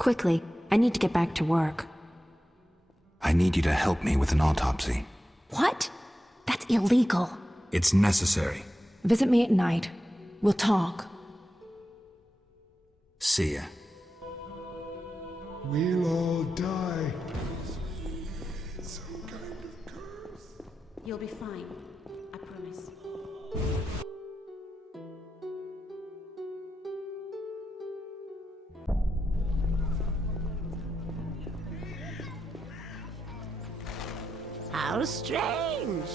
Quickly, I need to get back to work. I need you to help me with an autopsy. What? That's illegal. It's necessary. Visit me at night. We'll talk. See ya. We'll all die. Some kind of curse. You'll be fine. I promise. How strange.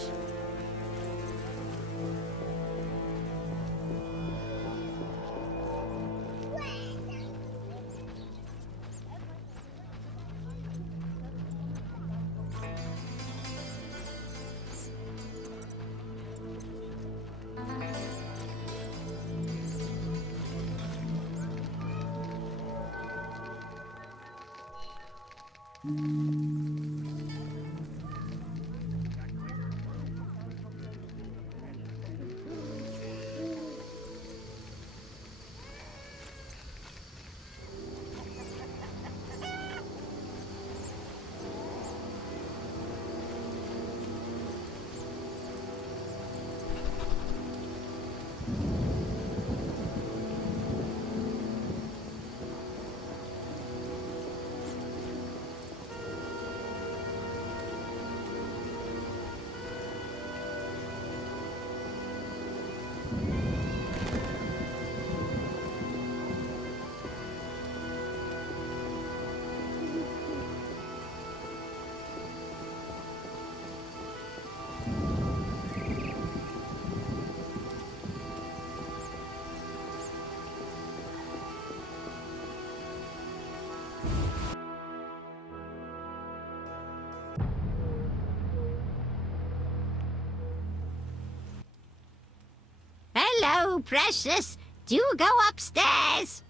Hello, precious. Do go upstairs.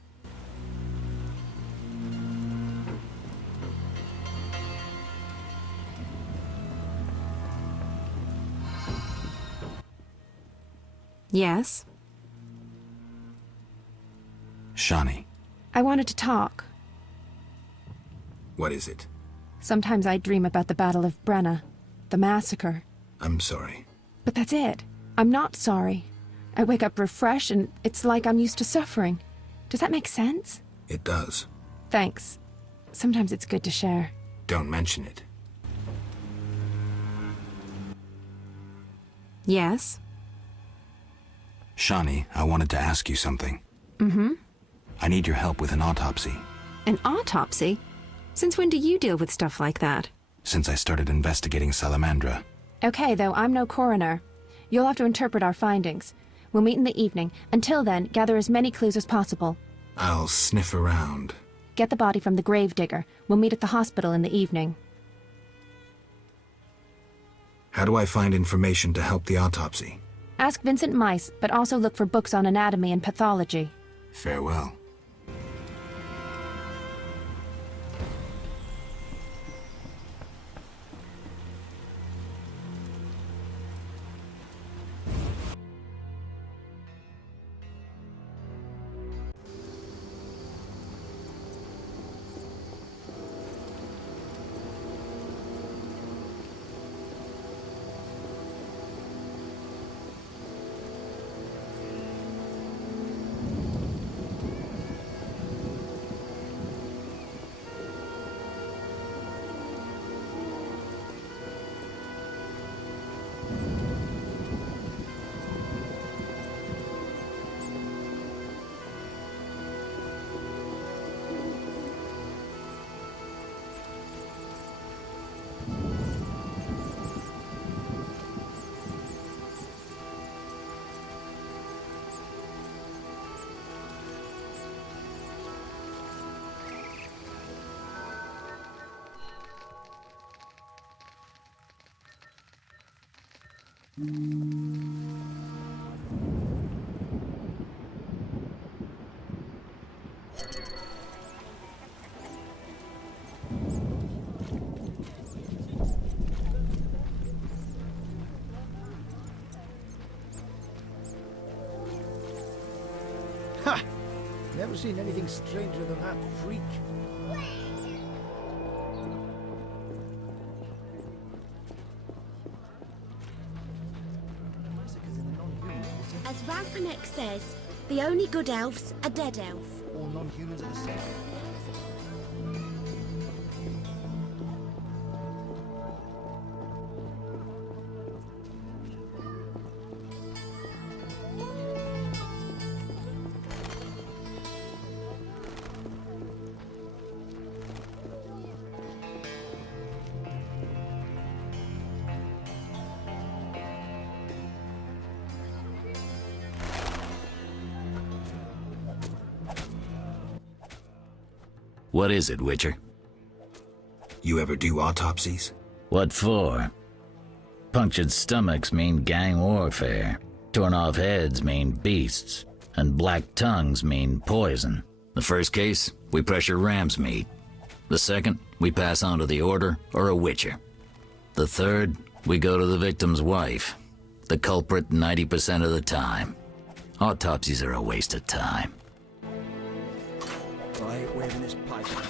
Yes? Shani, I wanted to talk. what is it? Sometimes I dream about the Battle of Brenna, the massacre. I'm sorry. But that's it. I'm not sorry. I wake up refreshed and it's like I'm used to suffering. Does that make sense? It does. Thanks. Sometimes it's good to share. Don't mention it. Yes? Shani, I wanted to ask you something. Mm-hmm. I need your help with an autopsy. An autopsy? Since when do you deal with stuff like that? Since I started investigating Salamandra. Okay, though, I'm no coroner. You'll have to interpret our findings. We'll meet in the evening. Until then, gather as many clues as possible. I'll sniff around. Get the body from the gravedigger. We'll meet at the hospital in the evening. How do I find information to help the autopsy? Ask Vincent Mice, but also look for books on anatomy and pathology. Farewell. Never seen anything stranger than that freak. As Rampanek says, the only good elves are dead elf. All non-humans are the same. What is it, Witcher? You ever do autopsies? What for? Punctured stomachs mean gang warfare. Torn off heads mean beasts. And black tongues mean poison. The first case, we pressure ram's meat. The second, we pass on to the Order or a Witcher. The third, we go to the victim's wife. The culprit 90% of the time. Autopsies are a waste of time. I hate waving this pipe around.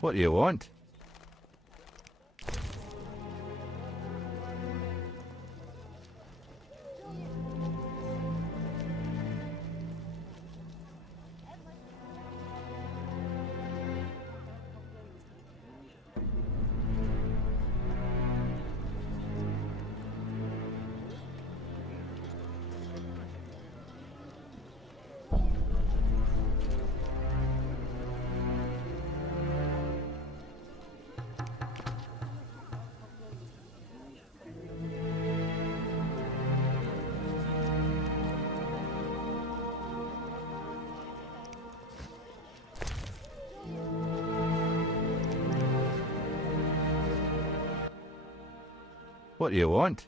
What do you want? What do you want?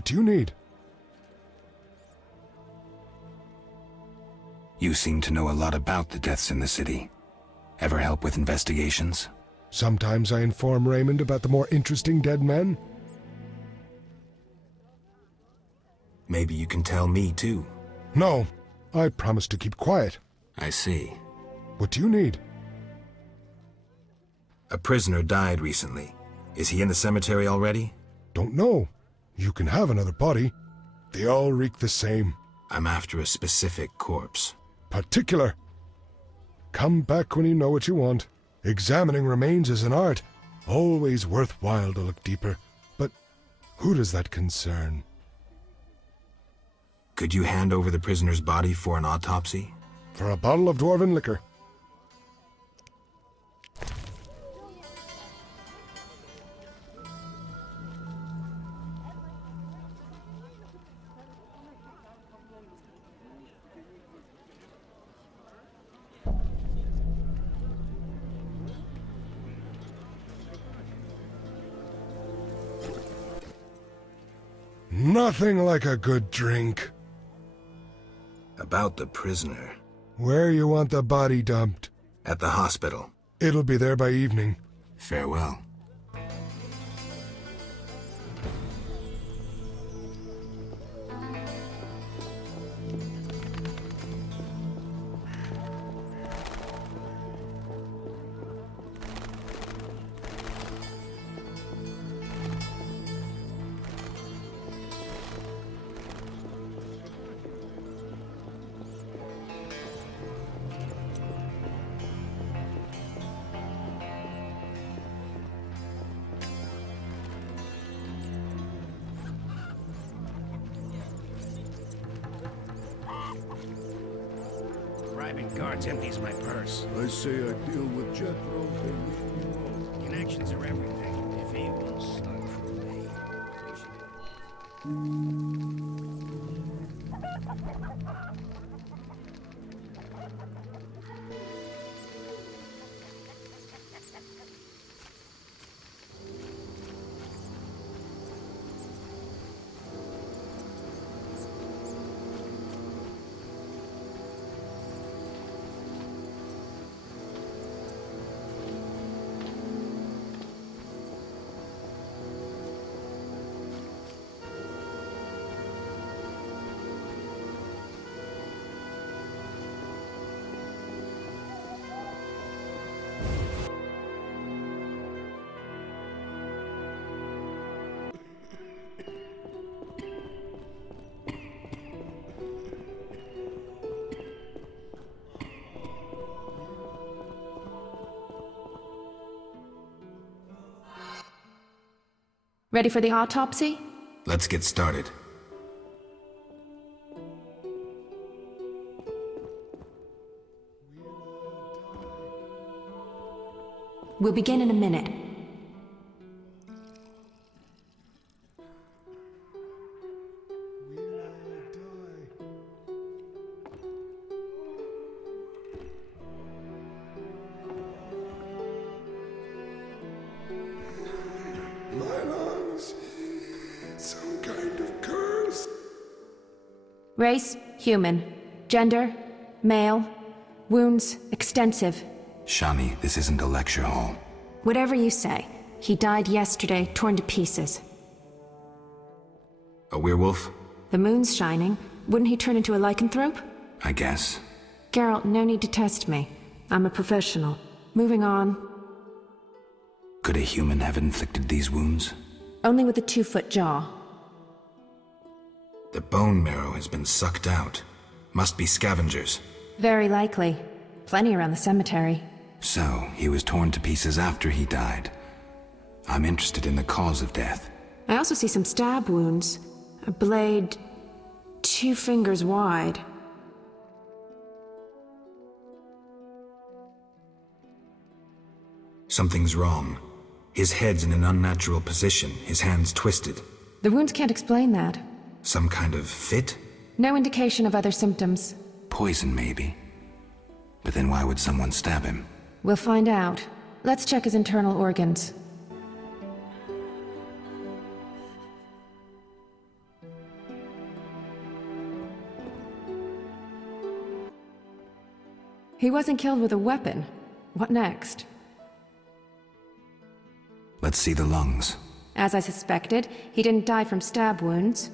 What do you need? You seem to know a lot about the deaths in the city. Ever help with investigations? Sometimes I inform Raymond about the more interesting dead men. Maybe you can tell me too. No, I promise to keep quiet. I see. What do you need? A prisoner died recently. Is he in the cemetery already? Don't know. You can have another body. They all reek the same. I'm after a specific corpse. Particular. Come back when you know what you want. Examining remains is an art. Always worthwhile to look deeper. But who does that concern? Could you hand over the prisoner's body for an autopsy? For a bottle of dwarven liquor. Nothing like a good drink. About the prisoner. Where you want the body dumped? At the hospital. It'll be there by evening. Farewell. Bribing guards empties my purse. I say I deal with Jethro, they leave me alone. Connections are everything. If he will slug for me, Ready for the autopsy? Let's get started. We'll begin in a minute. My lungs. Some kind of curse. Race, human. Gender, male. Wounds, extensive. Shani, this isn't a lecture hall. Whatever you say. He died yesterday, torn to pieces. A werewolf? The moon's shining. Wouldn't he turn into a lycanthrope? I guess. Geralt, no need to test me. I'm a professional. Moving on. Could a human have inflicted these wounds? Only with a 2-foot jaw. The bone marrow has been sucked out. Must be scavengers. Very likely. Plenty around the cemetery. So, he was torn to pieces after he died. I'm interested in the cause of death. I also see some stab wounds. A blade 2 fingers wide. Something's wrong. His head's in an unnatural position, his hands twisted. The wounds can't explain that. Some kind of fit? No indication of other symptoms. Poison, maybe. But then why would someone stab him? We'll find out. Let's check his internal organs. He wasn't killed with a weapon. What next? Let's see the lungs. As I suspected, he didn't die from stab wounds.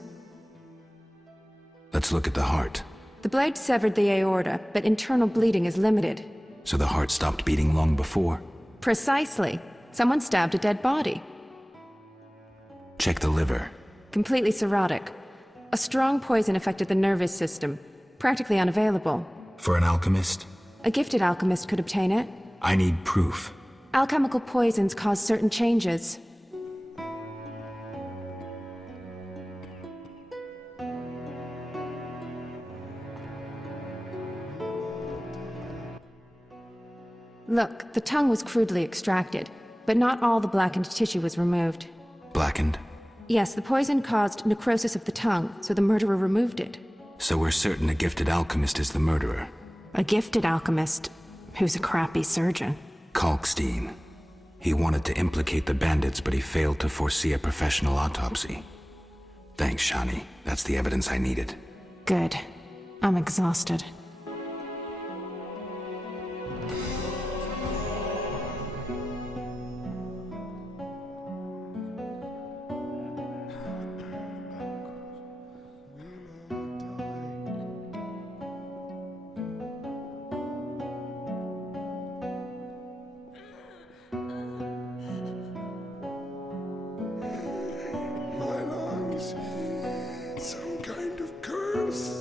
Let's look at the heart. The blade severed the aorta, but internal bleeding is limited. So the heart stopped beating long before? Precisely. Someone stabbed a dead body. Check the liver. Completely cirrhotic. A strong poison affected the nervous system. Practically unavailable. For an alchemist? A gifted alchemist could obtain it. I need proof. Alchemical poisons cause certain changes. Look, the tongue was crudely extracted, but not all the blackened tissue was removed. Blackened? Yes, the poison caused necrosis of the tongue, so the murderer removed it. So we're certain a gifted alchemist is the murderer. A gifted alchemist, who's a crappy surgeon. Kalkstein. He wanted to implicate the bandits, but he failed to foresee a professional autopsy. Thanks, Shani. That's the evidence I needed. Good. I'm exhausted. My lungs. Some kind of curse.